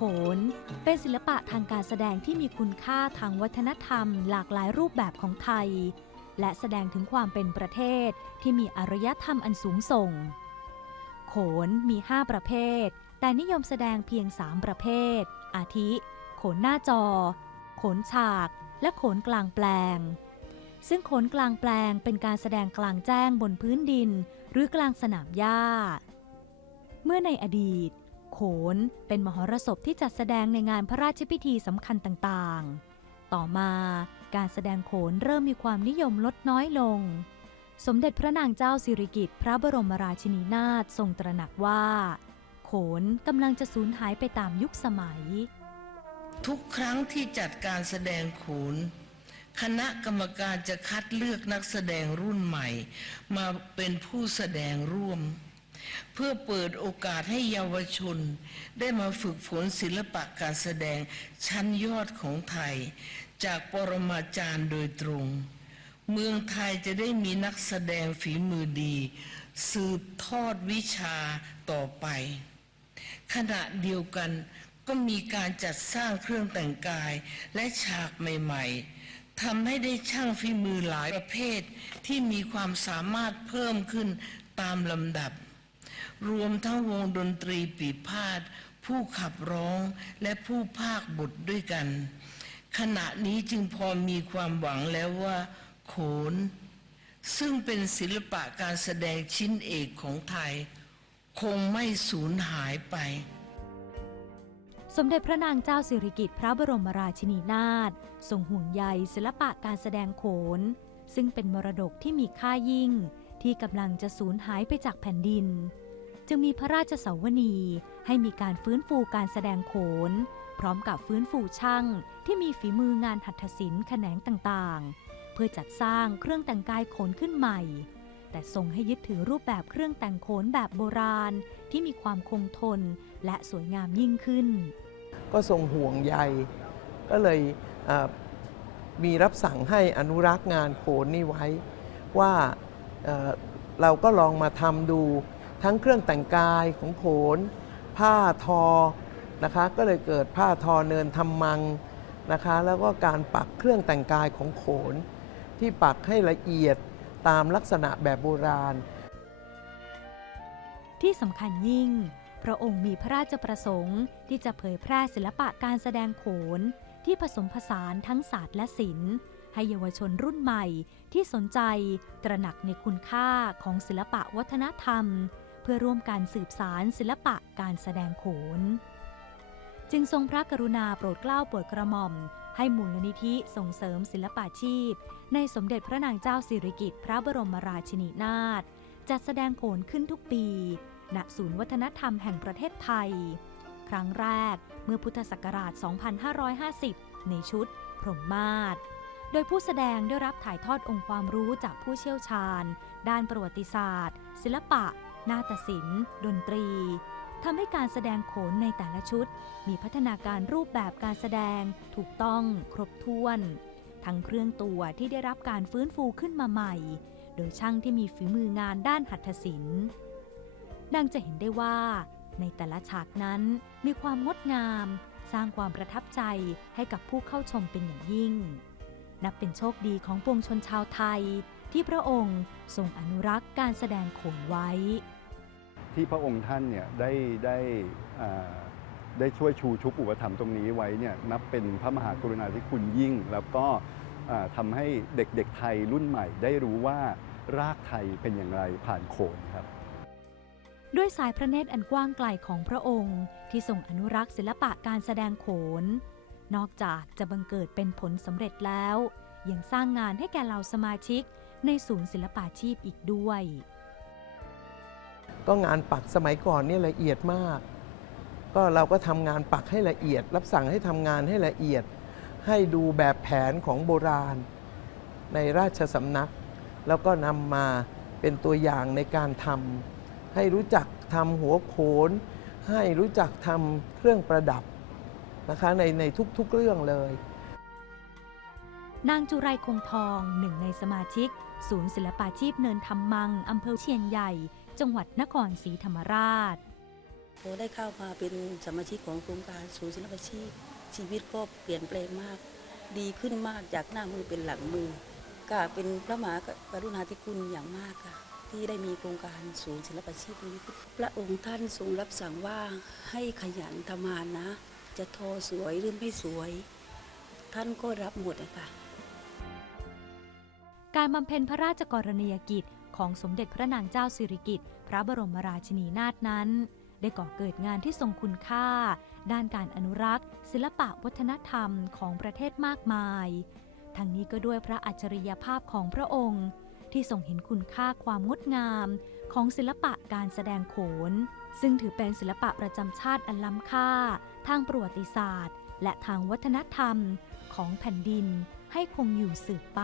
โขน เป็นศิลปะทางการแสดงที่มีคุณค่าทางวัฒนธรรม หลากหลายรูปแบบของไทย และแสดงถึงความเป็นประเทศที่มีอารยธรรมอันสูงส่ง โขนมี 5 ประเภท แต่นิยมแสดงเพียง 3 ประเภท อาทิ โขนหน้าจอ โขนฉาก และโขนกลางแปลง ซึ่งโขนกลางแปลงเป็นการแสดงกลางแจ้งบนพื้นดิน หรือกลางสนามหญ้า เมื่อในอดีต โขน เป็นมหรสพที่จัดแสดงในงานพระราชพิธีสำคัญต่างๆ ต่อมาการแสดงโขนเริ่มมีความนิยมลดน้อยลง สมเด็จพระนางเจ้าสิริกิติ์พระบรมราชินีนาถทรงตระหนักว่า โขนกำลังจะสูญหายไปตามยุคสมัย ทุกครั้งที่จัดการแสดงโขนคณะกรรมการจะคัดเลือกนักแสดงรุ่นใหม่ มาเป็นผู้แสดงร่วม เพื่อเปิดโอกาสให้เยาวชน ได้มาฝึกฝนศิลปะการแสดงชั้นยอดของไทย จากปรมาจารย์โดยตรง เมืองไทยจะได้มีนักแสดงฝีมือดี สืบทอดวิชาต่อไป ขณะเดียวกันก็มีการจัดสร้างเครื่องแต่งกายและฉากใหม่ๆทำให้ได้ช่างฝีมือหลายประเภทที่มีความสามารถเพิ่มขึ้นตามลำดับ รวมทั้งวงดนตรีปีพาดผู้ขับร้องและผู้ภาคบทด้วยกัน ขณะนี้จึงพอมีความหวังแล้วว่า โขน ซึ่งเป็นศิลปะการแสดงชิ้นเอกของไทย คงไม่สูญหายไป สมเด็จพระนางเจ้าสิริกิติ์พระบรมราชินีนาถทรงห่วงใยศิลปะการแสดงโขน ซึ่งเป็นมรดกที่มีค่ายิ่งที่กำลังจะสูญหายไปจากแผ่นดิน จึงมีพระราชสาวนีให้มีการฟื้นฟูการแสดงโขน พร้อมกับฟื้นฟูช่างที่มีฝีมืองานหัตถศิลป์แขนงต่างๆ เพื่อจัดสร้างเครื่องแต่งกายโขนขึ้นใหม่ แต่ทรงให้ยึดถือรูปแบบเครื่องแต่งโขนแบบโบราณที่มีความคงทนและสวยงามยิ่งขึ้น ก็ทรงห่วงใยก็เลยมีรับสั่งให้อนุรักษ์งานโขนนี่ไว้ว่าเราก็ลองมาทำดู ทั้งเครื่องแต่งกายของโขน ผ้าทอนะคะก็เลยเกิดผ้าทอเนินทำมังนะคะแล้วก็การปักเครื่องแต่งกายของโขน ที่ปักให้ละเอียดตามลักษณะแบบโบราณ ที่สำคัญยิ่ง พระองค์มีพระราชประสงค์ ที่จะเผยแพร่ศิลปะการแสดงโขน ที่ผสมผสานทั้งศาสตร์และศิลป์ให้เยาวชนรุ่นใหม่ที่สนใจตระหนักในคุณค่าของศิลปะวัฒนธรรม พื่อร่วมการสืบสารศิลปะการแสดงโขน จึงทรงพระกรุณาโปรดเกล้าโปรดกระหม่อม ให้มูลนิธิส่งเสริมศิลปาชีพ ในสมเด็จพระนางเจ้าสิริกิติ์พระบรมราชินีนาถจัดแสดงโขนขึ้นทุกปี ณ ศูนย์วัฒนธรรมแห่งประเทศไทย ครั้งแรกเมื่อพุทธศักราช 2550 ในชุดพรหมมาศโดยผู้แสดงได้รับถ่ายทอดองค์ความรู้จากผู้เชี่ยวชาญ ด้านประวัติศาสตร์ ศิลปะ นาฏศิลป์ ดนตรีทำให้การแสดงโขนในแต่ละชุด มีพัฒนาการรูปแบบการแสดง ถูกต้องครบถ้วน ทั้งเครื่องตัวที่ได้รับการฟื้นฟูขึ้นมาใหม่ โดยช่างที่มีฝีมืองานด้านหัตถศิลป์ดังจะเห็นได้ว่า ในแต่ละฉากนั้นมีความงดงาม สร้างความประทับใจให้กับผู้เข้าชมเป็นอย่างยิ่ง นับเป็นโชคดีของปวงชนชาวไทย ที่พระองค์ทรงอนุรักษ์การแสดงโขนไว้ ที่พระองค์ท่านเนี่ยได้ได้ได้ช่วยชูชุบอุปถัมภ์ตรงนี้ไว้เนี่ยนับเป็นพระมหากรุณาธิคุณยิ่ง แล้วก็อ่าทำให้เด็กๆไทยรุ่นใหม่ได้รู้ว่ารากไทยเป็นอย่างไรผ่านโขนครับ ด้วยสายพระเนตรอันกว้างไกลของพระองค์ ที่ทรงอนุรักษ์ศิลปะการแสดงโขน นอกจากจะบังเกิดเป็นผลสำเร็จแล้ว ยังสร้างงานให้แก่เหล่าสมาชิกในศูนย์ศิลปาชีพอีกด้วย ก็งานปักสมัยก่อนนี่ละเอียดมาก ก็เราก็ทำงานปักให้ละเอียด รับสั่งให้ทำงานให้ละเอียด ให้ดูแบบแผนของโบราณ ในราชสำนัก แล้วก็นำมาเป็นตัวอย่างในการทำให้รู้จักทำหัวโขน ให้รู้จักทำเครื่องประดับนะคะในในทุกๆเรื่องเลย นางจุไรคงทองหนึ่งในสมาชิก ศูนย์ศิลปาชีพเนินธรรมมัง อำเภอเชียนใหญ่ จังหวัดนครศรีธรรมราชพอได้เข้ามาเป็นสมาชิกของโครงการศูนย์ศิลปาชีพ ชีวิตก็เปลี่ยนแปลงมาก ดีขึ้นมากจากหน้ามือเป็นหลังมือก็เป็นพระมหากรุณาธิคุณอย่างมากค่ะที่ได้มีโครงการศูนย์ศิลปาชีพนี้ขึ้นพระองค์ท่านทรงรับสั่งว่าให้ขยันทำงานนะ จะทอสวยหรือไม่สวย ท่านก็รับหมดนะคะ การบำเพ็ญพระราชกรณียกิจของสมเด็จพระนางเจ้าสิริกิติ์พระบรมราชินีนาถนั้น ได้ก่อเกิดงานที่ทรงคุณค่า ด้านการอนุรักษ์ ศิลปะวัฒนธรรมของประเทศมากมาย ทั้งนี้ก็ด้วยพระอัจฉริยภาพของพระองค์ ที่ทรงเห็นคุณค่าความงดงามของศิลปะการแสดงโขน ซึ่งถือเป็นศิลปะประจำชาติอันล้ำค่า ทางประวัติศาสตร์ และทางวัฒนธรรมของแผ่นดิน ให้คงอยู่สืบไป